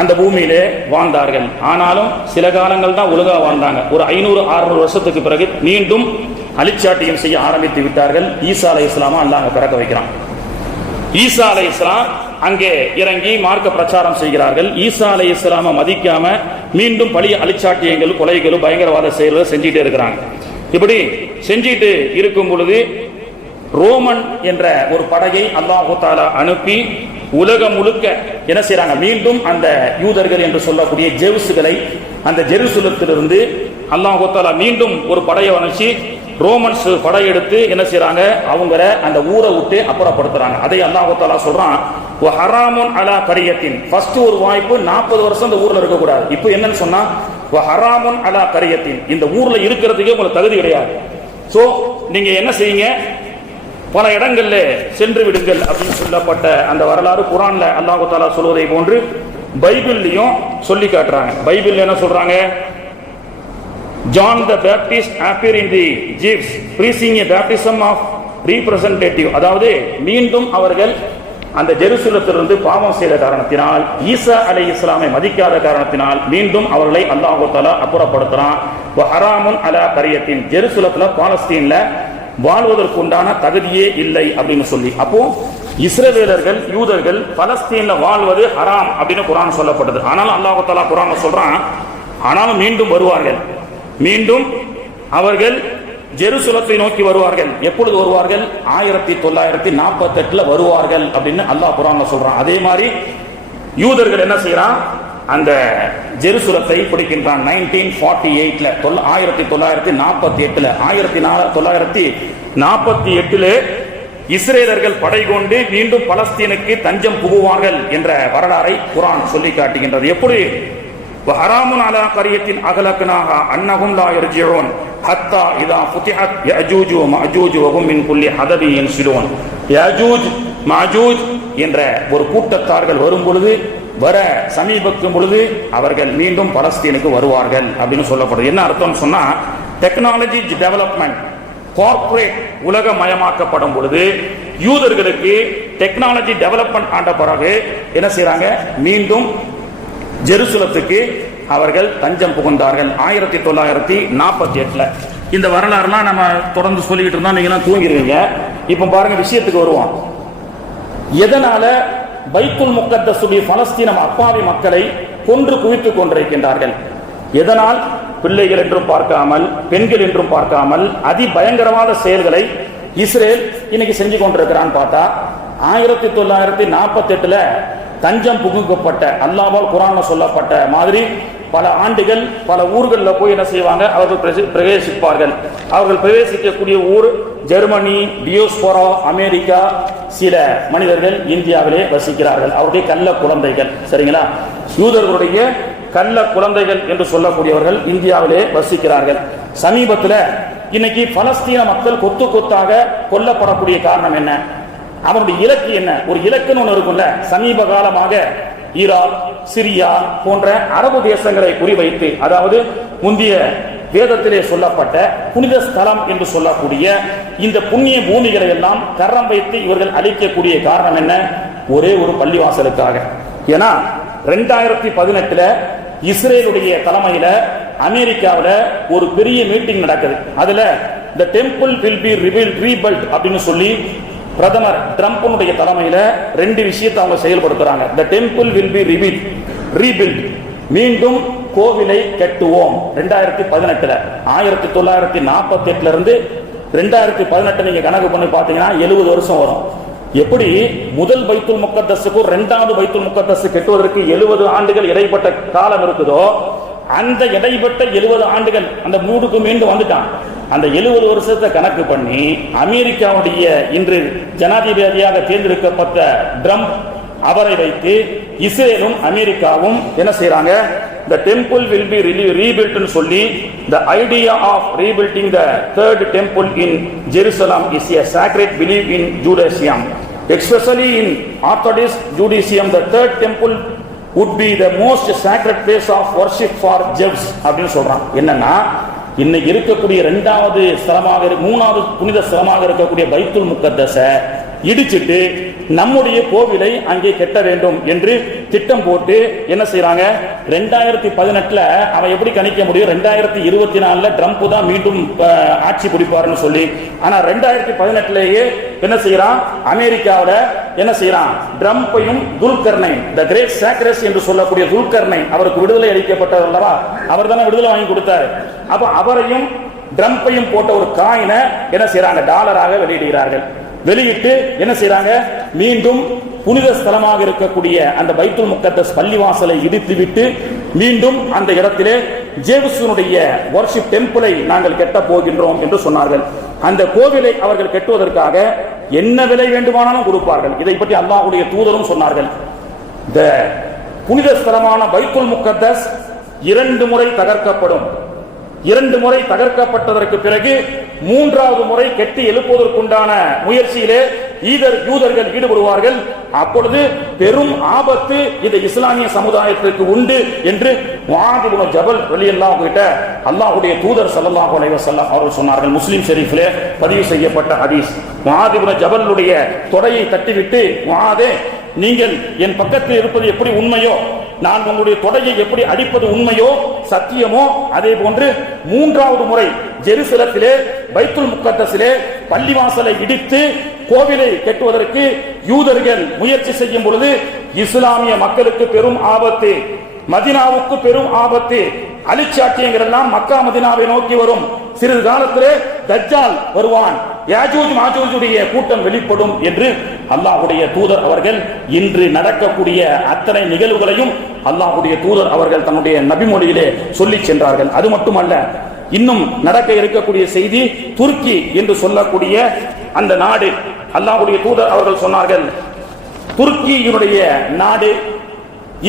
அந்த பூமியிலே வாழ்ந்தார்கள். ஆனாலும் சில காலங்கள் தான் ஒழுங்கா வாழ்ந்தாங்க. ஒரு 500-600 வருஷத்துக்கு பிறகு மீண்டும் அலிச்சாட்டியம் செய்ய ஆரம்பித்து விட்டார்கள். ஈசா அலைஹிஸ்ஸலாம் அல்லாஹ் பிறக்க வைக்கிறான். ஈசா அலைஹிஸ்ஸலாம் அங்கே இறங்கி மார்க்க பிரச்சாரம் செய்கிறார்கள். ஈசா அலைஹிஸ்ஸலாமை மதிக்காம மீண்டும் பழைய அலிச்சாட்டியங்கள், கொலைகளும், பயங்கரவாத செயல்களை செஞ்சுட்டே இருக்கிறாங்க. இப்படி செஞ்சிட்டு இருக்கும் பொழுது ரோமன் என்ற ஒரு படையை அல்லாஹு தஆலா அனுப்பி உலகம் முழுக்க என்ன செய்யறாங்க, மீண்டும் அந்த யூதர்கள் என்று சொல்லக்கூடிய ஜெவுஸ்களை அந்த ஜெருசலத்திலிருந்து அல்லாஹு தஆலா மீண்டும் ஒரு படையை அனுப்பிச்சு ரோமன்ஸ் படையெடுத்து என்ன செய்யறாங்க, அவங்கள அந்த ஊரை விட்டு அப்புறப்படுத்துறாங்க. அதை அல்லாஹு தஆலா சொல்றான், ஹராமுன் அலா கரியத்தின். ஃபர்ஸ்ட் ஒரு வாய்ப்பு 40 வருஷம் இந்த ஊர்ல இருக்க கூடாது. இப்போ என்னன்னு சொன்னா ஹராமுன் அலா கரியத்தின், இந்த ஊர்ல இருக்கிறதுக்கே உங்களுக்கு தகுதி கிடையாது. சோ நீங்க என்ன செய்யுங்க, பல இடங்கள்ல சென்று விடுங்கள் அப்படின்னு சொல்லப்பட்ட அந்த வரலாறு குர்ஆன்ல அல்லாஹ் தஆலா சொல்வதை போன்று பைபிள்லயும் சொல்லி காட்டுறாங்க. பைபிள்ல என்ன சொல்றாங்க, John the Baptist appeared in the Jews preaching a baptism of representative. அதாவது மீண்டும் அவர்கள் அந்த ஜெருசலத்திலிருந்து பாவம் செய்த காரணத்தினால், ஈசா அலைஹிஸ்ஸலாமை மதிக்காத காரணத்தினால் மீண்டும் அவர்களை அல்லாஹ் தஆலா அப்புறப்படுத்துறான். ஹராமுன் அலா கரியத்தின், ஜெருசலத்துல பாலஸ்தீன்ல வாழ்வதற்கு உண்டான தகுதியே இல்லை அப்படின்னு சொல்லி. அப்போ இஸ்ரவேலர்கள், யூதர்கள் பலஸ்தீன்ல வாழ்வது ஹராம் அப்படின்னு குர்ஆன் சொல்லப்பட்டது. ஆனாலும் அல்லாஹ் தஆலா குர்ஆன்ல சொல்றான், ஆனாலும் மீண்டும் வருவார்கள், மீண்டும் அவர்கள் ஜெருசலத்தை நோக்கி வருவார்கள். எப்பொழுது வருவார்கள், 1948 வருவார்கள் அப்படின்னு அல்லாஹ் குர்ஆன்ல சொல்றான். அதே மாதிரி யூதர்கள் என்ன செய்யறான், அந்த ஜெருசலத்தை பிடிக்கின்றான். 1948 1948 1948 இஸ்ரேலர்கள் படை கொண்டு மீண்டும் பலஸ்தீனுக்கு தஞ்சம் புகுவார்கள் என்ற வரலாறை குர்ஆன் சொல்லி காட்டுகின்றது. எப்படி ஹராமுன் அலா கரியத்தின் அகலக்னாஹா அன்னஹும் லா யர்ஜிஊன் ஹத்தா இதா ஃபுதிஹத் யஜூஜு வ மஅஜூஜு வ ஹும் மின் குல்லி ஹதபி யன்சிலூன். யஜூஜ் மஅஜூஜ் என்ற ஒரு கூட்டத்தார்கள் வரும் பொழுது, வர சமீபக்கும் பொழுது அவர்கள் மீண்டும் பலஸ்தீனுக்கு வருவார்கள் அப்படின்னு சொல்லப்படுது. என்ன அர்த்தம் சொன்னா, டெக்னாலஜி டெவலப்மெண்ட், கார்ப்பரேட் உலகமயமாக்கப்படும் பொழுது யூதர்களுக்கு டெக்னாலஜி டெவலப்மெண்ட் ஆண்ட பிறகு என்ன செய்யறாங்க, மீண்டும் ஜெருசலத்துக்கு அவர்கள் தஞ்சம் புகுந்தார்கள் 1948. இந்த வரலாறுலாம் நம்ம தொடர்ந்து சொல்லிக்கிட்டு இருந்தா நீங்க எல்லாம் தூங்கிடுவீங்க. இப்ப பாருங்க, விஷயத்துக்கு வருவோம். எதனால பைத்துல் முக்கத்தஸுடைய பலஸ்தீன அப்பாவி மக்களை கொன்று குவித்துக் கொண்டிருக்கின்றார்கள்? எதனால்? பிள்ளைகள் என்றும் பார்க்காமல், பெண்கள் என்றும் பார்க்காமல் அதிபயங்கரவாத செயல்களை இஸ்ரேல் இன்னைக்கு செஞ்சு கொண்டிருக்கிறான்னு பார்த்தா, 1948 தஞ்சம் புகுக்கப்பட்ட, அல்லாஹ்வால் குர்ஆன்ல சொல்லப்பட்ட மாதிரி பல ஆண்டுகள் பல ஊர்களில் போய் என்ன செய்வாங்க, அவர்கள் பிரவேசிப்பார்கள். அவர்கள் பிரவேசிக்கக்கூடிய ஊர் ஜெர்மனி, டியோஸ்போரா, அமெரிக்கா. சில மனிதர்கள் இந்தியாவிலே வசிக்கிறார்கள். அவருடைய கள்ள குழந்தைகள், சரிங்களா, யூதர்களுடைய கள்ள குழந்தைகள் என்று சொல்லக்கூடியவர்கள் இந்தியாவிலே வசிக்கிறார்கள். சமீபத்தில் இன்னைக்கு பலஸ்தீன மக்கள் கொத்து கொத்தாக கொல்லப்படக்கூடிய காரணம் என்ன? அவனுடைய இலக்கு என்ன? ஒரு இலக்குன்னு ஒன்று இருக்கும்ல. சமீப காலமாக ஈராக், சிரியா போன்ற அரபு தேசங்களை குறிவைத்து, அதாவது முந்தைய வேதத்திலே சொல்லப்பட்ட புனித ஸ்தலம் என்று சொல்லக்கூடிய இந்த புண்ணிய பூமிகளை எல்லாம் கரம் வைத்து இவர்கள் அழிக்கக்கூடிய காரணம் என்ன? ஒரே ஒரு பள்ளிவாசலுக்காக. ஏன்னா 2018 இஸ்ரேலுடைய தலைமையில அமெரிக்காவில் ஒரு பெரிய மீட்டிங் நடக்குது. அதுல the temple will be rebuilt அப்படின்னு சொல்லி பிரதமர் ட்ரம்ப்னுடைய தலைமையில 2 விஷயத்தை அவங்க செயல்படுத்துறாங்க. the temple will be rebuilt, மீண்டும் கோவிலை கட்டுவோம். 2018 1948 இருந்து 2018 நீங்க கணக்கு பண்ணி பாத்தீங்கன்னா 70 வருஷம் வரும். எப்படி முதல் பைத்துல் முக்கத்தஸுக்கும் 2வது பைத்துல் முக்கத்தஸ் கட்டுவதற்கு 70 ஆண்டுகள் இடைப்பட்ட காலம் இருக்குதோ, அந்த இடைப்பட்ட 70 ஆண்டுகள் அந்த மூடுக்கு மீண்டும் வந்துட்டான். அந்த 70 வருஷத்தை கணக்கு பண்ணி அமெரிக்காவுடைய இன்று ஜனாதிபதியாக தேர்ந்தெடுக்கப்பட்ட ட்ரம்ப் அவரை வைத்து இஸ்ரேலும் அமெரிக்காவும் என்ன செய்யறாங்க, the temple will be rebuilt ன்னு சொல்லி, the idea of rebuilding the third temple in Jerusalem is a sacred belief in Judaism, especially in Orthodox Judaism. The third temple would be the most sacred place of worship for Jews அப்படின்னு சொல்றான். என்னன்னா, இன்னைக்கு இருக்கக்கூடிய 2வது ஸ்தலமாக 3வது புனித ஸ்தலமாக இருக்கக்கூடிய பைத்துல் முக்கத்தஸை இடிச்சிட்டு நம்முடைய கோவிலை அங்கே கட்ட வேண்டும் என்று திட்டம் போட்டு என்ன செய்யறாங்க? 2018 அவன் எப்படி கணிக்க முடியும்? 2024 ட்ரம்ப் தான் மீண்டும் ஆட்சி பிடிப்பார்னு சொல்லி. ஆனா 2018 என்ன செய்யறான்? அமெரிக்காவில் என்ன செய்யறான்? ட்ரம்பையும் துல்கர்னை, தி கிரேட் சாக்ரஸ் என்று சொல்லக்கூடிய துல்கர்னை, அவருக்கு விடுதலை அளிக்கப்பட்டவர் அல்லவா, அவர் தானே விடுதலை வாங்கி கொடுத்தாரு. அப்ப அவரையும் ட்ரம்பையும் போட்ட ஒரு காயினை என்ன செய்யறாங்க? டாலராக வெளியிடுகிறார்கள். வெளியிட்டு என்ன செய்யறாங்க? மீண்டும் புனித ஸ்தலமாக இருக்கக்கூடிய அந்த பைத்துல் முக்கத்தஸ் பள்ளிவாசலை இடித்துவிட்டு மீண்டும் அந்த இடத்திலே ஜேசுனுடைய வர்ஷிப் டெம்பிளை நாங்கள் கட்ட போகின்றோம் என்று சொன்னார்கள். அந்த கோவிலை அவர்கள் கட்டுவதற்காக என்ன விலை வேண்டுமானாலும் கொடுப்பார்கள். இதை பற்றி அல்லாஹ்வுடைய தூதரும் சொன்னார்கள். இந்த புனித ஸ்தலமான பைத்துல் முக்கத்தஸ் 2 முறை தகர்க்கப்படும். 2 முறை தகர்க்கப்பட்டதற்கு பிறகு 3வது முறை கட்டி எழுப்புவதற்குண்டான முயற்சியிலே யூதர்கள் ஈடுபடுவார்கள். அப்பொழுது பெரும் ஆபத்து இந்த இஸ்லாமிய சமுதாயத்திற்கு உண்டு என்று முஆத் இப்னு ஜபல் ரலியல்லாஹு கிட்ட அல்லாஹ்வுடைய தூதர் ஸல்லல்லாஹு அலைஹி வஸல்லம் அவர்கள் சொன்னார்கள். முஸ்லிம் ஷரீஃபிலே பதிவு செய்யப்பட்ட ஹதீஸ். முஆத் இப்னு ஜபலுடைய தொடையை தட்டிவிட்டு, முஆதே, நீங்கள் என் பக்கத்தில் இருப்பது எப்படி உண்மையோ, நான் உங்களுடைய தொடையை எப்படி அடிப்பது உண்மையோ சத்தியமோ, அதே போன்று 3வது முறை ஜெருசலத்திலே பைத்துல் முக்கத்தஸிலே பள்ளிவாசலை இடித்து கோவிலை கட்டுவதற்கு யூதர்கள் முயற்சி செய்யும் பொழுது இஸ்லாமிய மக்களுக்கு பெரும் ஆபத்து, மதீனாவுக்கு பெரும் ஆபத்து, அழிச்சாட்டியங்கள் எல்லாம் மக்கா மதீனாவை நோக்கி வரும். சிறிது காலத்திலே தஜ்ஜால் வருவான், யாஜூஜ் மாஜூஜுடைய கூட்டம் வெளிப்படும் என்று அல்லாஹ்வுடைய தூதர் அவர்கள் இன்று நடக்கக்கூடிய அத்தனை நிகழ்வுகளையும் அல்லாஹ்வுடைய தூதர் அவர்கள் தன்னுடைய நபிமொழியிலே சொல்லி சென்றார்கள். அது மட்டுமல்ல, இன்னும் நடக்க இருக்கக்கூடிய செய்தி, துருக்கி என்று சொல்லக்கூடிய அந்த நாடு, அல்லாஹ்வுடைய தூதர் அவர்கள் சொன்னார்கள், துருக்கியினுடைய நாடு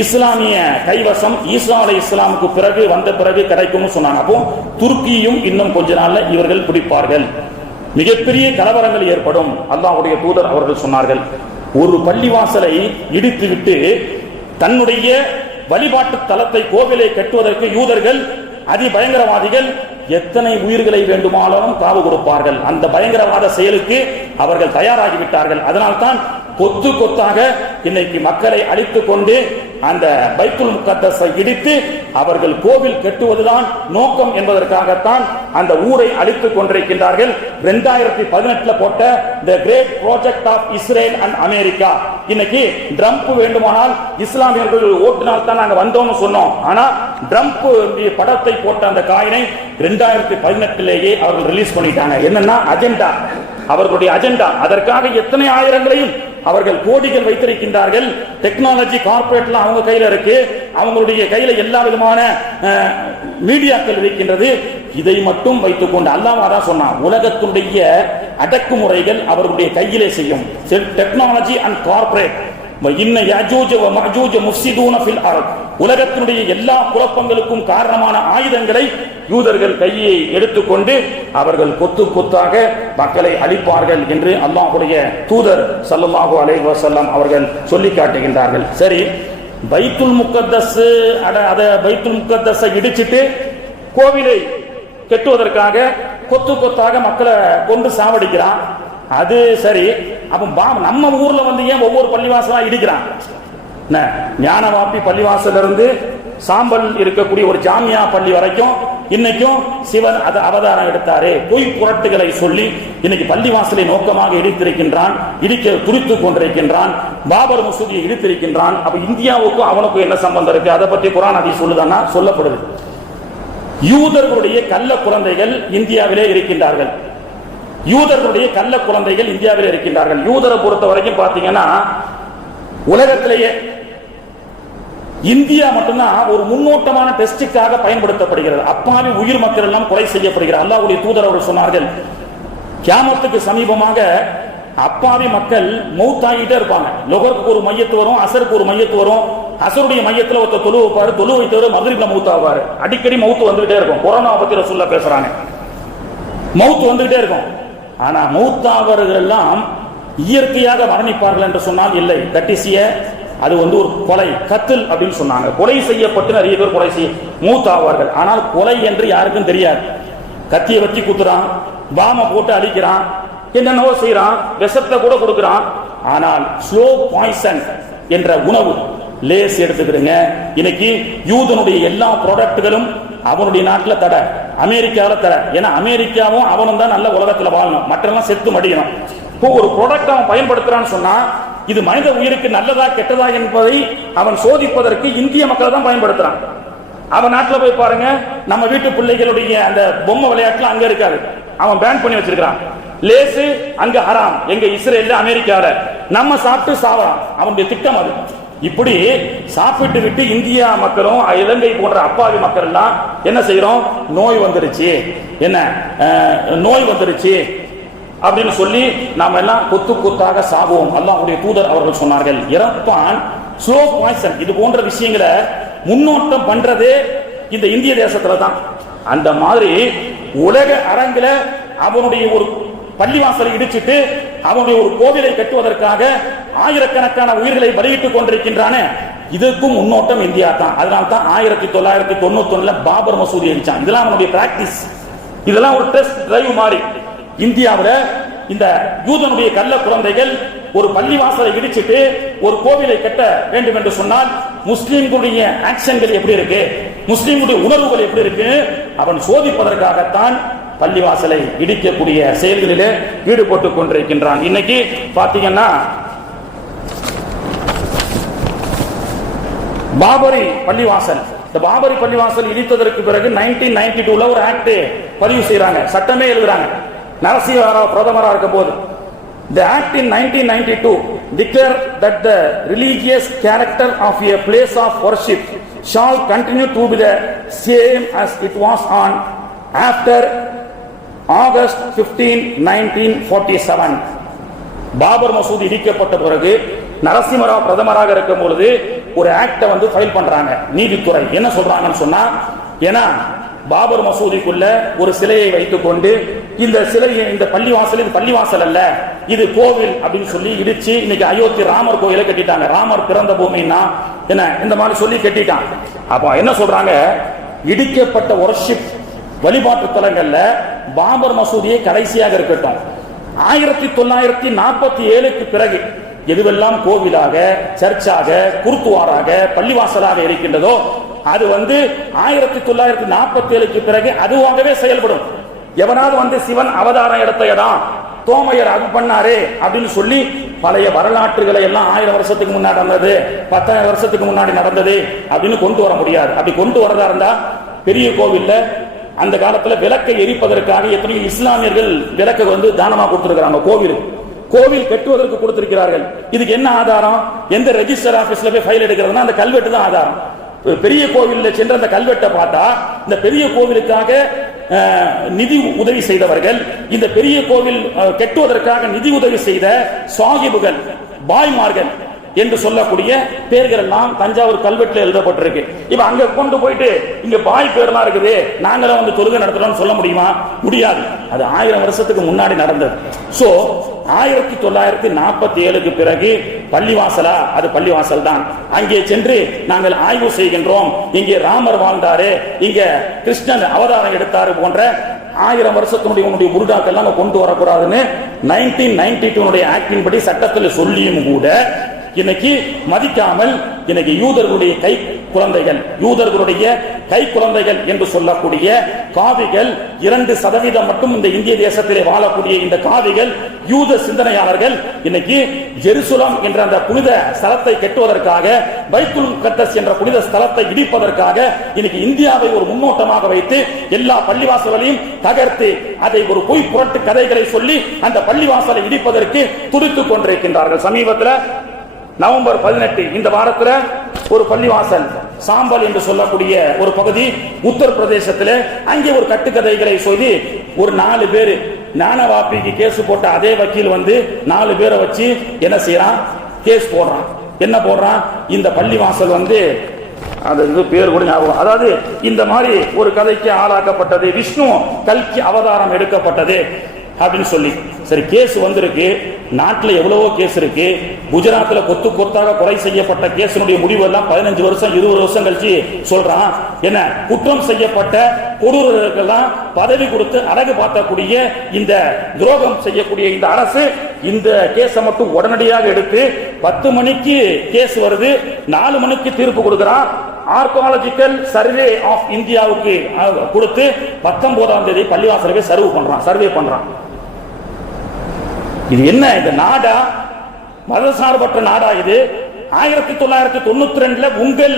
இஸ்லாமிய கைவசம் ஈசா அலைஹிஸ்ஸலாமுக்கு பிறகு வந்த பிறகு கிடைக்கும்னு சொன்னாங்க. அப்போ துருக்கியும் இன்னும் கொஞ்ச நாள்ல இவர்கள் பிடிப்பார்கள், மிகப்பெரிய கலவரங்கள் ஏற்படும். அல்லாஹ்வுடைய தூதர் அவர்கள் சொன்னார்கள், ஒரு பள்ளிவாசலை இடித்துவிட்டு தன்னுடைய வழிபாட்டு தலத்தை கோவிலை கட்டுவதற்கு யூதர்கள் அதிபயங்கரவாதிகள் எத்தனை உயிர்களை வேண்டுமானாலும் காவு கொடுப்பார்கள். அந்த பயங்கரவாத செயலுக்கு அவர்கள் தயாராகிவிட்டார்கள். அதனால்தான் கொத்து கொத்தாக இன்னைக்கு மக்களை அழித்துக் கொண்டு அந்த பைத்துல் முக்கத்தஸை இடித்து அவர்கள் கோவில் கட்டுவதுதான் நோக்கம் என்பதற்காகத்தான் அந்த ஊரை அழித்துக் கொண்டிருக்கின்றார்கள். 2018 போட்ட the great project of Israel and America. இன்னைக்கு ட்ரம்ப் வேண்டுமானால் இஸ்லாமியர்கள் ஓட்டினால் தான் நாங்க வந்தோம்னு சொன்னோம். ஆனா ட்ரம்ப் படத்தை போட்ட அந்த காயினை 2018 அவர்கள் ரிலீஸ் பண்ணிட்டாங்க. என்னன்னா அஜெண்டா, அவர்களுடைய அஜெண்டா. அதற்காக எத்தனை ஆயிரங்களையும் அவர்கள் கோடிகள் வைத்திருக்கின்றார்கள். டெக்னாலஜி கார்ப்பரேட்ல அவங்க கையில இருக்கு, அவங்களுடைய கையில எல்லா விதமான மீடியாக்கள் இருக்கின்றது. இதை மட்டும் வைத்துக் கொண்டு அல்லாஹ் தான் சொன்னான், உலகத்துடைய அடக்குமுறைகள் அவர்களுடைய கையிலே செய்யும். டெக்னாலஜி அண்ட் கார்ப்பரேட் இன்ன யாஜூஜ வ மஅஜூஜ முஃப்ஸிதூன ஃபில் அர்த். உலகத்தினுடைய எல்லா குழப்பங்களுக்கும் காரணமான ஆயுதங்களை யூதர்கள் கையை எடுத்துக்கொண்டு அவர்கள் கொத்து கொத்தாக மக்களை அழிப்பார்கள் என்று அல்லாஹ்வுடைய தூதர் ஸல்லல்லாஹு அலைஹி வஸல்லம் அவர்கள் சொல்லி காட்டுகின்றார்கள். சரி, பைத்துல் முக்கத்தஸ் பைத்துல் முக்கத்தஸை இடிச்சிட்டு கோவிலை கட்டுவதற்காக கொத்து கொத்தாக மக்களை கொண்டு சாவடிக்கிறான். அது சரி, அப்ப நம்ம ஊர்ல வந்து ஏன் ஒவ்வொரு பள்ளிவாசலா இடிக்கிறான்? ஞானவாப்பி பள்ளிவாசல இருந்து சாம்பல் இருக்கக்கூடிய ஒரு ஜாமியா பள்ளி வரைக்கும் இன்னைக்கும் சிவன் அது அவதாரம் எடுத்தாரு பொய் புரட்டுகளை சொல்லி இன்னைக்கு பள்ளிவாசலை நோக்கமாக இடித்திருக்கின்றான், இடிக்க துடித்துக் கொண்டிருக்கின்றான், பாபர் மசூதியை இடித்திருக்கின்றான். அப்ப இந்தியாவுக்கும் அவனுக்கும் என்ன சம்பந்தம் இருக்கு? அதை பற்றி குர்ஆன் ஹதீஸ் சொல்லுதானா? சொல்லப்படுது. யூதர்களுடைய கள்ள குழந்தைகள் இந்தியாவிலே இருக்கின்றார்கள். யூதர்களுடைய கள்ள குழந்தைகள் இந்தியாவில் இருக்கின்றார்கள். யூதரை பொறுத்த வரைக்கும் பாத்தீங்கன்னா உலகத்திலேயே இந்தியா மட்டும்தான் ஒரு முன்னோட்டமான டெஸ்டுக்காக பயன்படுத்தப்படுகிறது. அப்பாவி உயிர் மக்கள் எல்லாம் கொலை செய்யப்படுகிறார். அல்லாஹ்வுடைய தூதர் அவர்கள் சொன்னார்கள், கியாமத்துக்கு சமீபமாக அப்பாவி மக்கள் மௌத்தாகிட்டே இருப்பாங்க. லொஹருக்கு ஒரு மையத்து வரும், அசருக்கு ஒரு மையத்து வரும். அசருடைய மையத்தில் ஒருத்தர் தொழு வைப்பாரு, தொழு வைத்தவர் மக்ரிப்ல மௌத்தாவாரு. அடிக்கடி மௌத்து வந்துகிட்டே இருக்கும். கொரோனா பத்தி ரசூலுல்லாஹ் பேசுறாங்க, மௌத்து வந்துகிட்டே இருக்கும். ஆனா மௌத்தாவர்கள் எல்லாம் இயற்கையாக மரணிப்பார்கள் என்று சொன்னால் இல்லை. தட் இஸ் அது வந்து ஒரு கொலை, கத்தில் அப்படின்னு சொன்னாங்க. கொலை செய்யப்பட்டு நிறைய பேர் கொலை செய்ய மூத்தாவார்கள். ஆனால் கொலை என்று யாருக்கும் தெரியாது. கத்தியை வச்சு குத்துறான், பாம போட்டு அடிக்கிறான், என்னென்னவோ செய்யறான், விஷத்தை கூட கொடுக்கிறான். ஆனால் ஸ்லோ பாய்சன் என்ற உணவு லேஸ் எடுத்துக்கிறீங்க. இன்னைக்கு யூதனுடைய எல்லா ப்ராடக்ட்களும் அவனுடைய நாட்டில் தடை, அமெரிக்காவில் தடை. ஏன்னா அமெரிக்காவும் அவனும் தான் நல்ல உலகத்தில் வாழணும், மற்றெல்லாம் செத்து மடியணும். இப்போ ஒரு ப்ராடக்ட் அவன் பயன்படுத்துறான்னு சொன்னா இது மனித உயிருக்கு நல்லதா கெட்டதா என்பதை அவன் சோதிப்பதற்கு இந்திய மக்களை தான் பயன்படுத்துறான். அவன் நாட்டில் போய் பாருங்க, நம்ம வீட்டு பிள்ளைகளுடைய அந்த பொம்மை விளையாட்டுல அங்க இருக்காது, அவன் பேன் பண்ணி வச்சிருக்கான். லேசு அங்க ஹராம், எங்க இஸ்ரேல்ல அமெரிக்கால. நம்ம சாப்பிட்டு சாவலாம், அவனுடைய திட்டம் அது. இப்படி சாப்பிட்டு விட்டு இந்தியா மக்களும் இலங்கை போன்ற அப்பாவி மக்கள் எல்லாம் என்ன செய்யறோம், நோய் வந்துருச்சு, என்ன நோய் வந்துருச்சு அப்படின்னு சொல்லி நாம எல்லாம் கொத்து கொத்தாக சாகுவோம். அல்லாஹ்வுடைய தூதர் அவர்கள் சொன்னார்கள், இறப்பான் ஸ்லோ பாய்சன். இது போன்ற விஷயங்களை முன்னோட்டம் பண்றதே இந்த இந்திய தேசத்துல தான். அந்த மாதிரி உலக அரங்கில அவனுடைய ஒரு பள்ளிவாசலை இடிச்சிட்டு அவனுடைய ஒரு கோவிலை கட்டுவதற்காக ஆயிரக்கணக்கான உயிர்களை பலியிட்டுக் கொண்டிருக்கின்றானே, இதற்கும் முன்னோட்டம் இந்தியா தான். அதனால தான் 1991 பாபர் மசூதி அடிச்சான். இதெல்லாம் அவனுடைய பிராக்டிஸ், இதெல்லாம் ஒரு டெஸ்ட் டிரைவ் மாதிரி. இந்தியாவில் இந்த யூதனுடைய கள்ள குழந்தைகள் ஒரு பள்ளிவாசலை இடிச்சிட்டு ஒரு கோவிலை கட்ட வேண்டும் என்று சொன்னால் முஸ்லிம்களுடைய ஆக்ஷன்கள் எப்படி இருக்கு, முஸ்லிம்களுடைய உணர்வுகள் எப்படி இருக்கு, அவன் சோதிப்பதற்காகத்தான் பள்ளிவாசலை இடிக்கக்கூடிய செயல்களிலே ஈடுபட்டுக் கொண்டிருக்கின்றான். இன்னைக்கு பாத்தீங்கன்னா பாபரி பள்ளிவாசல், இந்த பாபரி பள்ளிவாசல் இடித்ததற்கு பிறகு 1992 ஒரு ஆக்ட் பதிவு செய்யறாங்க, சட்டமே எழுதுறாங்க. நரசிம்மராவ் பிரதமராக இருக்கும் போது the act in 1992 declared that the religious character of a place of worship shall continue to be the same as it was on after August 15, 1947. Babur மசூதி இடிக்கப்பட்ட பிறகு நரசிம்மராவ் பிரதமராக இருக்கும் பொழுது ஒரு ஆக்ட வந்து ஃபைல் பண்றாங்க நீதித்துறை. என்ன சொல்றாங்கன்னு சொன்னா, ஏன்னா பாபர் மசூதிக்குள்ள ஒரு சிலையை வைத்துக் கொண்டு இந்த சிலையை, இந்த பள்ளிவாசல் இது பள்ளிவாசல் அல்ல, இது கோவில் அப்படின்னு சொல்லி இடிச்சு இன்னைக்கு அயோத்தி ராமர் கோயிலை கட்டிட்டாங்க. ராமர் பிறந்த பூமின்னா என்ன இந்த மாதிரி சொல்லி கட்டிட்டாங்க. அப்ப என்ன சொல்றாங்க, இடிக்கப்பட்ட வொர்ஷிப் வழிபாட்டு தலங்கள்ல பாபர் மசூதியை கடைசியாக இருக்கட்டும். 1947க்கு பிறகு எதுவெல்லாம் கோவிலாக, சர்ச்சாக, குருத்துவாராக, பள்ளிவாசலாக இருக்கின்றதோ அது வந்து 1947க்கு பிறகு அதுவாகவே செயல்படும். எவனாவது வந்து சிவன் அவதாரம் எடுத்த இடம், தோமையர் அது பண்ணாரே அப்படின்னு சொல்லி பழைய வரலாற்றுகளை எல்லாம் 1000 வருஷத்துக்கு முன்னாடி நடந்தது, 10,000 வருஷத்துக்கு முன்னாடி நடந்தது அப்படின்னு கொண்டு வர முடியாது. அப்படி கொண்டு வரதா இருந்தா பெரிய கோவில்ல அந்த காலத்துல விளக்கை எரிப்பதற்காக எத்தனையோ இஸ்லாமியர்கள் விளக்கை வந்து தானமா கொடுத்திருக்கிறாங்க. கோவில் கட்டுவதற்கு கொடுத்திருக்கிறார்கள். இதுக்கு என்ன ஆதாரம்? எந்த ரெஜிஸ்டர் ஆபீஸ்ல போய் ஃபைல் எடுக்கிறதுனா அந்த கல்வெட்டு தான் ஆதாரம். பெரிய கோவிலில் சென்று அந்த கல்வெட்டை பார்த்தா இந்த பெரிய கோவிலுக்காக நிதி உதவி செய்தவர்கள், இந்த பெரிய கோவில் கட்டுவதற்காக நிதி உதவி செய்த சாஹிபுகள், பாய்மார்கள் என்று சொல்லக்கூடிய பேர்கள் எல்லாம் தஞ்சாவூர் கல்வெட்டில் எழுதப்பட்டிருக்கு. இப்ப அங்க கொண்டு போயிட்டு இங்க பாய் பேர்லாம் இருக்குது, நாங்களும் வந்து தொழுகை நடத்துறோம்னு சொல்ல முடியுமா? முடியாது. அது 1000 வருஷத்துக்கு முன்னாடி நடந்தது. சோ 1947க்கு பிறகு பள்ளிவாசலா? அது பள்ளிவாசல் தான். அங்கே சென்று நாங்கள் ஆய்வு செய்கின்றோம், இங்கே ராமர் வாழ்ந்தாரு, இங்க கிருஷ்ணன் அவதாரம் எடுத்தாரு போன்ற 1000 வருஷத்தினுடைய புருடாக்கெல்லாம் கொண்டு வரக்கூடாதுன்னு 1992 ஆக்டின் படி சட்டத்தில் சொல்லியும் கூட இன்னைக்கு மதிக்காமல் இன்னைக்கு யூதர்களுடைய கை குழந்தைகள் என்று சொல்லக்கூடிய காவிகள் 2% மட்டும் இந்த இந்திய தேசத்திலே வாழக்கூடிய இந்த காவிகள் யூத சிந்தனையாளர்கள் இன்னைக்கு ஜெருசலம் என்ற அந்த புனித ஸ்தலத்தை கட்டுவதற்காக, பைத்துல் முகத்தஸ் என்ற புனித ஸ்தலத்தை இடிப்பதற்காக இன்னைக்கு இந்தியாவை ஒரு முன்னோட்டமாக வைத்து எல்லா பள்ளிவாசல்களையும் தகர்த்து அதை ஒரு பொய் புரட்டு கதைகளை சொல்லி அந்த பள்ளிவாசலை இடிப்பதற்கு துடித்துக் கொண்டிருக்கின்றார்கள். சமீபத்தில் நவம்பர் 18 இந்த வாரத்தில் ஒரு பள்ளிவாசல் சாம்பல் என்று சொல்லக்கூடிய ஒரு பகுதி உத்தரப்பிரதேசத்தில், அங்கே ஒரு கட்டுக்கதைகளை சொல்லி ஒரு 4 பேர் ஞானவாப்பிக்கு கேஸ் போட்ட அதே வக்கீல் வந்து 4 பேரை வச்சு என்ன செய்யறான், கேஸ் போடுறான். என்ன போடுறான், இந்த பள்ளிவாசல் வந்து அது பேர் கூட ஞாபகம், அதாவது இந்த மாதிரி ஒரு கதைக்கு ஆளாக்கப்பட்டது, விஷ்ணு கல்கி அவதாரம் எடுக்கப்பட்டது அப்படின்னு சொல்லி. சரி, கேஸ் வந்திருக்கு, நாட்டில் எவ்வளவோ கேஸ் இருக்கு, குஜராத்ல கொத்து கொத்தாக கொலை செய்யப்பட்ட கேஸினுடைய முடிவு எல்லாம் 15 வருஷம் 20 வருஷம் கழிச்சு சொல்றான். என்ன குற்றம் செய்யப்பட்ட கொடூரர்களுக்கெல்லாம் பதவி கொடுத்து அழகு பார்த்தக்கூடிய இந்த துரோகம் செய்யக்கூடிய இந்த அரசு இந்த கேஸை மட்டும் உடனடியாக எடுத்து 10 மணிக்கு கேஸ் வருது, 4 மணிக்கு தீர்ப்பு கொடுக்கிறான். ஆர்காலஜிக்கல் சர்வே ஆஃப் இந்தியாவுக்கு கொடுத்து 19ஆம் தேதி பள்ளிவாசலுக்கு சர்வே பண்றான். இது என்ன, இந்த நாடா மதசார்பற்ற நாடா? இது 1992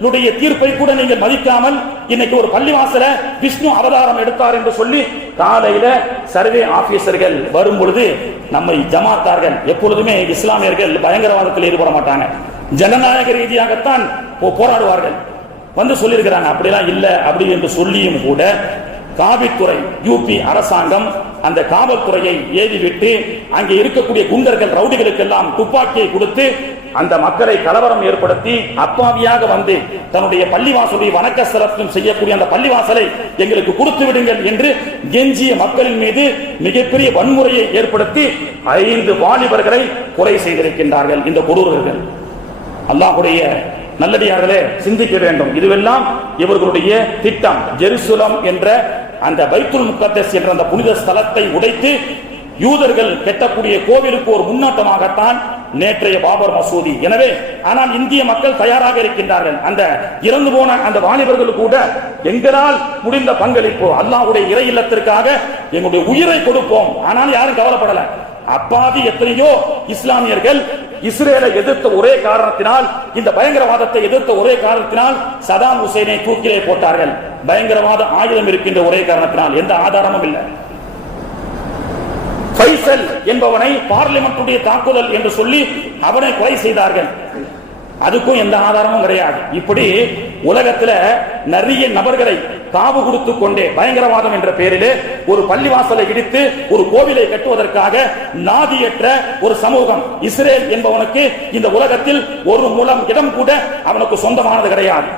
உங்களுடைய தீர்ப்பை கூட நீங்கள் மதிக்காமல் இன்னைக்கு ஒரு பள்ளிவாசல விஷ்ணு அவதாரம் எடுத்தார் என்று சொல்லி காலையில சர்வே ஆபீசர்கள் வரும் பொழுது நம்மை ஜமாத்தார்கள் எப்பொழுதுமே இஸ்லாமியர்கள் பயங்கரவாதத்தில் ஈடுபட மாட்டாங்க, ஜனநாயக ரீதியாகத்தான் போராடுவார்கள். வந்து சொல்லியிருக்கிறாங்க அப்படிலாம் இல்ல அப்படி என்று சொல்லியும் கூட காவல்துறை யூபி அரசாங்கம் அந்த காவல்துறையை ஏவிவிட்டு அங்கே இருக்கக்கூடிய குண்டர்கள் ரவுடிகளுக்கெல்லாம் துப்பாக்கியை கொடுத்து அந்த மக்களை கலவரம் ஏற்படுத்தி அப்பாவியாக வந்து தன்னுடைய பள்ளிவாசலை வணக்க ஸ்தலத்தும் செய்யக்கூடிய அந்த பள்ளிவாசலை எங்களுக்கு கொடுத்து விடுங்கள் என்று கெஞ்சிய மக்களின் மீது மிகப்பெரிய வன்முறையை ஏற்படுத்தி 5 வாலிபர்களை கொலை செய்திருக்கின்றார்கள் இந்த கொடூரர்கள். அல்லாஹ்வுடைய நல்லடியார்களே, சிந்திக்க வேண்டும். இதுவெல்லாம் இவர்களுடைய திட்டம். ஜெருசலம் என்ற அந்த பைத்துல் முக்கத்தஸ் என்ற அந்த புனித ஸ்தலத்தை உடைத்து யூதர்கள் கட்டக்கூடிய கோவிலுக்கு ஒரு முன்னோட்டமாகத்தான் நேற்றைய பாபர் மசூதி. எனவே ஆனால் இந்திய மக்கள் தயாராக இருக்கின்றார்கள். அந்த இறந்து போன அந்த வாலிபர்கள் கூட எங்களால் முடிந்த பங்களிப்பு அல்லாஹ்வுடைய இறை இல்லத்திற்காக எங்களுடைய உயிரை கொடுப்போம். ஆனால் யாரும் கவலைப்படல. அப்பாவி எத்தனையோ இஸ்லாமியர்கள் இஸ்ரேலை எதிர்த்த ஒரே காரணத்தினால், இந்த பயங்கரவாதத்தை எதிர்த்த ஒரே காரணத்தினால் சதாம் ஹுசைனை தூக்கிலே போட்டார்கள். பயங்கரவாத ஆயுதம் இருக்கின்ற ஒரே காரணத்தினால், எந்த ஆதாரமும் இல்லை. ஃபைசல் என்பவனை பார்லிமென்ட்டுடைய தாக்குதல் என்று சொல்லி அவனை கொலை செய்தார்கள். அதுக்கும் எந்த ஆதாரமும் கிடையாது. இப்படி உலகத்தில் நிறைய நபர்களை காவு கொடுத்து கொண்டே பயங்கரவாதம் என்ற பெயரிலே ஒரு பள்ளிவாசலை இடித்து ஒரு கோவிலை கட்டுவதற்காக நாதியற்ற ஒரு சமூகம் இஸ்ரேல் என்பவனுக்கு இந்த உலகத்தில் ஒரு முலம் இடம் கூட அவனுக்கு சொந்தமானது கிடையாது.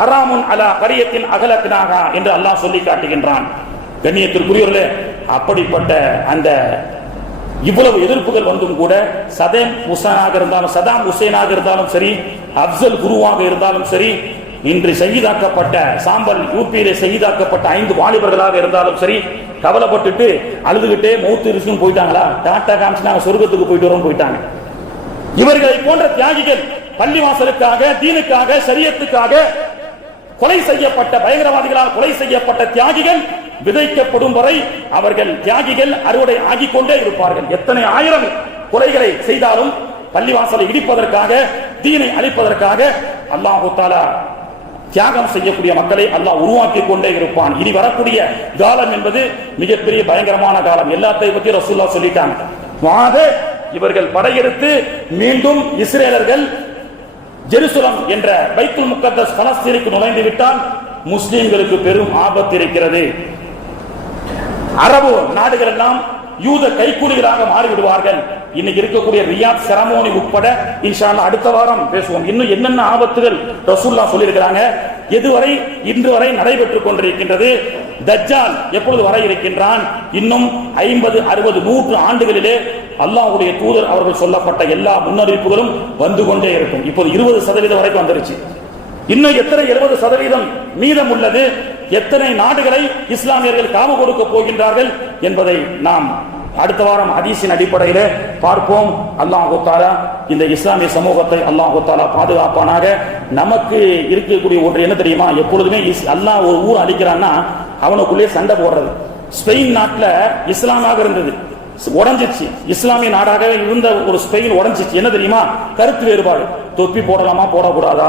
ஹராமுன் அலா கரியத்தின் அகலத்தினாக என்று அல்லாஹ் சொல்லி காட்டுகின்றான். கண்ணியத்திற்குரியவர்களே, அப்படிப்பட்ட அந்த இவ்வளவு எதிர்ப்புகள் வந்தும் கூட சதாம் ஹுசைனாக இருந்தாலும் சரி, அப்சல் குருவாக இருந்தாலும் சரி, இன்று ஷஹீதாக்கப்பட்ட சாம்பல் யூபியிலே ஷஹீதாக்கப்பட்ட 5 வாலிபர்களாக இருந்தாலும் சரி, கவலைப்பட்டுட்டு அழுதுகிட்டே மௌத்து இருக்குன்னு போயிட்டாங்களா, டாட்டா காமிச்சு நாங்க சொர்க்கத்துக்கு போயிட்டு வரோம் போயிட்டாங்க. இவர்களை போன்ற தியாகிகள் பள்ளிவாசலுக்காக, தீனுக்காக, ஷரியத்துக்காக கொலை செய்யப்பட்ட பயங்கரவாதிகளால் கொலை செய்யப்பட்ட தியாகிகள் விதைக்கப்படும் வரை அவர்கள் தியாகிகள் அறுவடை ஆகிக் கொண்டே இருப்பார்கள். எத்தனை ஆயிரம் கொலைகளை செய்தாலும் பள்ளிவாசலை இடிப்பதற்காக, தீனை அழிப்பதற்காக அல்லாஹ் தஆலா தியாகம் செய்யக்கூடிய மக்களை அல்லாஹ் உருவாக்கி கொண்டே இருப்பான். இனி வரக்கூடிய காலம் என்பது மிகப்பெரிய பயங்கரமான காலம். எல்லாத்தையும் பற்றி ரசூலுல்லாஹ் சொல்லிட்டாங்க. இவர்கள் படையெடுத்து மீண்டும் இஸ்ரேலர்கள் ஜெருசலம் என்ற பைத்துல் முக்கத்தஸ் பலஸ்தீனுக்கு நுழைந்து விட்டால் முஸ்லிம்களுக்கு பெரும் ஆபத்து இருக்கிறது. அரபு நாடுகள் எல்லாம் யூத கைக்கூலிகளாக மாறிவிடுவார்கள். இன்னைக்கு இருக்கக்கூடிய ரியாத் செரமோனி உட்பட இன்ஷா அல்லாஹ் அடுத்த வாரம் பேசுவோம். இன்னும் என்னென்ன ஆபத்துகள் ரசூலுல்லாஹ் சொல்லியிருக்கிறாங்க, எதுவரை இன்று வரை நடைபெற்றுக் கொண்டிருக்கின்றது, தஜ்ஜால் எப்பொழுது வர இருக்கின்றான், இன்னும் 50, 60, 100 ஆண்டுகளிலே அல்லாஹ்வுடைய தூதர் அவர்கள் சொல்லப்பட்ட எல்லா முன்னறிவிப்புகளும் வந்து கொண்டே இருக்கும். இப்போது 20% வரைக்கும் வந்துருச்சு. இன்னும் எத்தனை 70% மீதம் உள்ளது, எத்தனை நாடுகளை இஸ்லாமியர்கள் காவு கொடுக்க போகின்றார்கள் என்பதை நாம் அடுத்த வாரம் ஹதீஸின் அடிப்படையில் பார்ப்போம். அல்லாஹ் தஆலா இந்த இஸ்லாமிய சமூகத்தை அல்லாஹ் தஆலா பாதுகாப்பானாக. நமக்கு இருக்கக்கூடிய ஒன்று என்ன தெரியுமா, எப்பொழுதுமே அல்லாஹ் ஒரு ஊர் அழிக்கிறான்னா அவனுக்குள்ளே சண்டை போடுறது. ஸ்பெயின் நாட்டில் இஸ்லாமாக இருந்தது, உடஞ்சிச்சு. இஸ்லாமிய நாடாக இருந்த ஒரு ஸ்பெயின் உடஞ்சிச்சு. என்ன தெரியுமா, கருத்து வேறுபாடு. தொப்பி போடலாமா போடக்கூடாதா,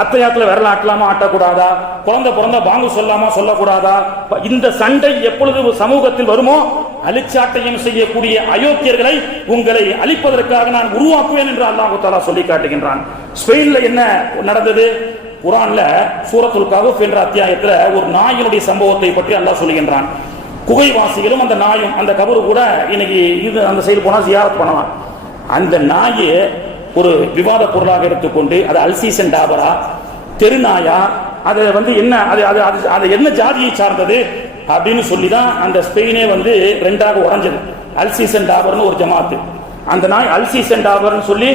அத்தையாத்துல விரல ஆட்டலாமா ஆட்டக்கூடாதா, குழந்தை பிறந்தா பாங்கு சொல்லாமா சொல்லக்கூடாதா. இந்த சண்டை எப்பொழுது சமூகத்தில் வருமோ அழிச்சாட்டையும் செய்யக்கூடிய அயோக்கியர்களை உங்களை அழிப்பதற்காக நான் உருவாக்குவேன் என்று அல்லாஹ் தஆலா சொல்லி காட்டுகின்றான். ஸ்பெயின்ல என்ன நடந்தது, குர்ஆன்ல சூரத்துல் கஹஃப் என்ற அத்தியாயத்துல ஒரு நாயினுடைய சம்பவத்தை பற்றி அல்லாஹ் சொல்லுகின்றான். குகைவாசிகளும் அந்த நாயும், அந்த கபரு கூட இன்னைக்கு இது அந்த சைடு போனா ஜியாரத் பண்ணலாம். அந்த நாயை ஒரு விவாத பொருளாக எடுத்துக்கொண்டு அது அல்சீசன் டாபரா தெருநாயா, அதை என்ன அது என்ன ஜாதியை சார்ந்தது அப்படின்னு சொல்லிதான் அந்த ஸ்பெயினே 2ஆக உடைஞ்சது. அல்சீசன் டாபர்னு ஒரு ஜமாத்து, அந்த நாய் அல்சீசன் டாபர்னு சொல்லி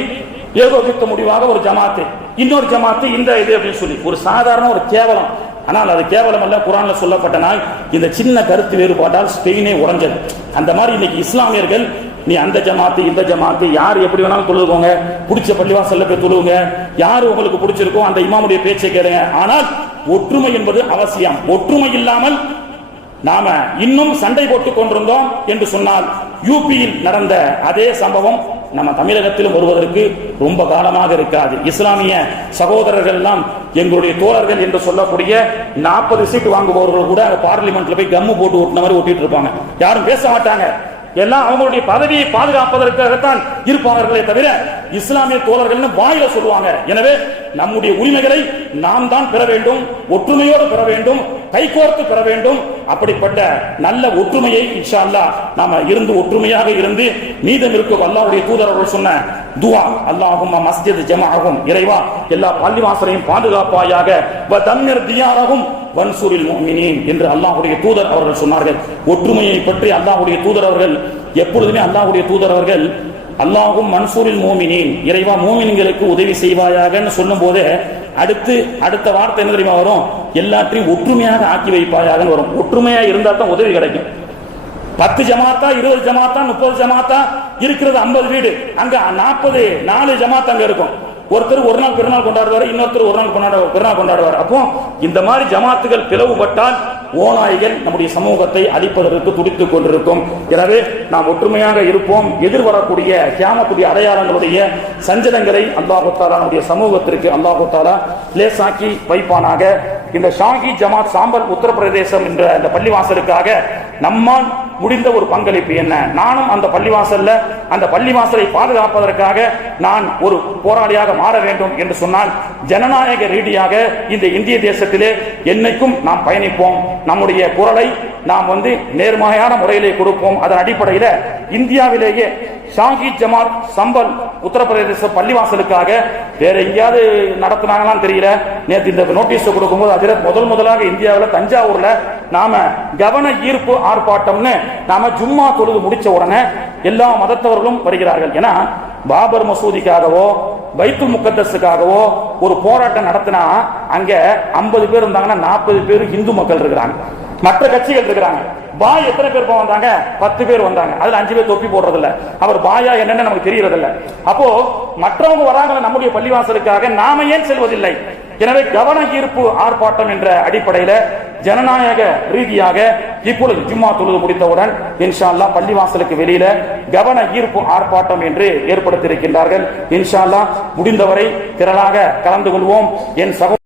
ஏகோபித்த முடிவாக ஒரு ஜமாத்து, இன்னொரு ஜமாத்து இந்த இது அப்படின்னு சொல்லி ஒரு சாதாரண ஒரு கேவலம். ஆனால் அது கேவலம் அல்ல, குர்ஆன்ல சொல்லப்பட்ட நாய். இந்த சின்ன கருத்து வேறுபாட்டால் ஸ்பெயினே உடைஞ்சது. அந்த மாதிரி இன்னைக்கு இஸ்லாமியர்கள் நீ அந்த ஜமாத்து இந்த ஜமாத்து யார் எப்படி வேணாலும் தொழுதுக்கோங்க, பிடிச்ச பள்ளிவாசல்ல போய் தொழுவுங்க, யாரு உங்களுக்கு பிடிச்சிருக்கோ அந்த இமாமுடைய பேச்சை கேளுங்க. ஆனால் ஒற்றுமை என்பது அவசியம். ஒற்றுமை இல்லாமல் நாம இன்னும் சண்டை போட்டுக் கொண்டிருந்தோம் என்று சொன்னால் யூபியில் நடந்த அதே சம்பவம் நம்ம தமிழகத்திலும் வருவதற்கு ரொம்ப காலமாக இருக்காது. இஸ்லாமிய சகோதரர்கள் எல்லாம் எங்களுடைய தோழர்கள் என்று சொல்லக்கூடிய 40 சீட்டு வாங்குபவர்கள் கூட பார்லிமெண்ட்ல போய் கம்மு போட்டு ஓட்டின மாதிரி ஓட்டிட்டு இருப்பாங்க. யாரும் பேச மாட்டாங்க. எல்லாம் அவங்களுடைய பதவியை பாதுகாப்பதற்காகத்தான் இருப்பார்களே தவிர இஸ்லாமிய தோழர்கள் வாயில சொல்லுவாங்க. எனவே நம்முடைய உரிமைகளை நாம் தான் பெற வேண்டும், ஒற்றுமையோடு பெற வேண்டும், கைகோர்த்து பெற வேண்டும். அப்படிப்பட்ட நல்ல ஒற்றுமையை இன்ஷா அல்லாஹ் நாம இருந்து ஒற்றுமையாக இருந்து மீதம் இருக்கும் அல்லாஹ்வுடைய தூதர் அவர்கள் சொன்ன துஆ, அல்லாஹும்ம மஸ்ஜித் ஜமாஅஹும், இறைவா எல்லா பள்ளிவாசலையும் பாதுகாப்பாயாக, வ தம்மிர் தியாரஹும் வன்சூரில் முஃமினீன் என்று அல்லாஹ்வுடைய தூதர் அவர்கள் சொன்னார்கள். ஒற்றுமையை பற்றி அல்லாஹ்வுடைய தூதர் அவர்கள் எப்பொழுதுமே அல்லாஹ்வுடைய தூதர் அவர்கள் அல்லாஹும் மன்சூரில் முஃமினீன், இறைவா மூமின்களுக்கு உதவி செய்வாயாகன்னு சொல்லும் போதே அடுத்த வார்த்தை என்ன தெரியுமா வரும்? எல்லாத்தையும் ஒற்றுமையாக ஆக்கி வைப்பாயாகன்னு வரும். ஒற்றுமையா இருந்தா தான் உதவி கிடைக்கும். 10 ஜமாத்தா 20 ஜமாத்தா 30 ஜமாத்தா இருக்கிறது 50 வீடு, அங்க 4 ஜமாத் அங்க இருக்கும். ஒருத்தர் ஒரு நாள் பெருநாள் கொண்டாடுவார், இன்னொருத்தர் ஒரு நாள் பெருநாள் கொண்டாடுவார். அப்போ இந்த மாதிரி ஜமாத்துகள் பிளவுபட்டால் ஓநாய்கள் நம்முடைய சமூகத்தை அழிப்பதற்கு துடித்துக் கொண்டிருக்கும். எனவே நாம் ஒற்றுமையாக இருப்போம். எதிர்வரக்கூடிய கியாமத்துடைய அடையாளங்களுடைய சஞ்சலங்களை அல்லாஹு தஆலா நம்முடைய சமூகத்திற்கு அல்லாஹு தஆலா லேசாக்கி வைப்பானாக. இந்த ஷாஹி ஜமாத் சாம்பல் உத்தரப்பிரதேசம் என்ற இந்த பள்ளிவாசலுக்காக நம்மால் முடிந்த ஒரு பங்களிப்பு என்ன? நானும் அந்த பள்ளிவாசலை பாதுகாப்பதற்காக நான் ஒரு போராளியாக மாற வேண்டும் என்று சொன்னால் ஜனநாயக ரீதியாக இந்த இந்திய தேசத்திலே என்னைக்கும் நாம் பயணிப்போம். நம்முடைய குரலை நாம் நேர்மையான முறையிலே கொடுப்போம். அதன் அடிப்படையில் இந்தியாவிலேயே ஷாஹி ஜமாத் சம்பல் உத்தரப்பிரதேச பள்ளிவாசலுக்காக வேற எங்கேயாவது நடத்தினாங்களான்னு தெரியல. நேற்று இந்த நோட்டீஸ் கொடுக்கும்போது அதில் முதலாக இந்தியாவில் தஞ்சாவூர்ல நாம கவன ஈர்ப்பு ஆர்ப்பாட்டம்னு நாம ஜும்மா தொழுது முடிச்ச உடனே எல்லா மதத்தவர்களும் வருகிறார்கள். ஏன்னா பாபர் மசூதிக்காகவோ பைத்துல் முகத்தஸுக்காகவோ ஒரு போராட்டம் நடத்தினா அங்க 50 பேர் இருந்தாங்கன்னா 40 பேர் இந்து மக்கள் இருக்கிறாங்க, மற்ற கட்சிகள் இருக்கிறாங்க. பாய் எத்தனை பேர் வந்தாங்க? 10 பேர் வந்தாங்க. அதுல 5 பேர் தொப்பி போடுறது இல்ல. அவர் பாயா என்னன்னு நமக்கு தெரியறது இல்ல. அப்போ மற்றவங்க வராங்க நம்முடைய பள்ளிவாசலுக்காக, நாம ஏன் செல்வதில்லை? எனவே கவன ஈர்ப்பு ஆர்ப்பாட்டம் என்ற அடிப்படையில் ஜனநாயக ரீதியாக இப்பொழுது ஜும்மா தொழுது முடித்தவுடன் இன்ஷா அல்லாஹ் பள்ளிவாசலுக்கு வெளியில கவன ஈர்ப்பு ஆர்ப்பாட்டம் என்று ஏற்படுத்தியிருக்கின்றார்கள். இன்ஷா அல்லாஹ் முடிந்தவரை திரளாக கலந்து கொள்வோம். என் சகோதரர்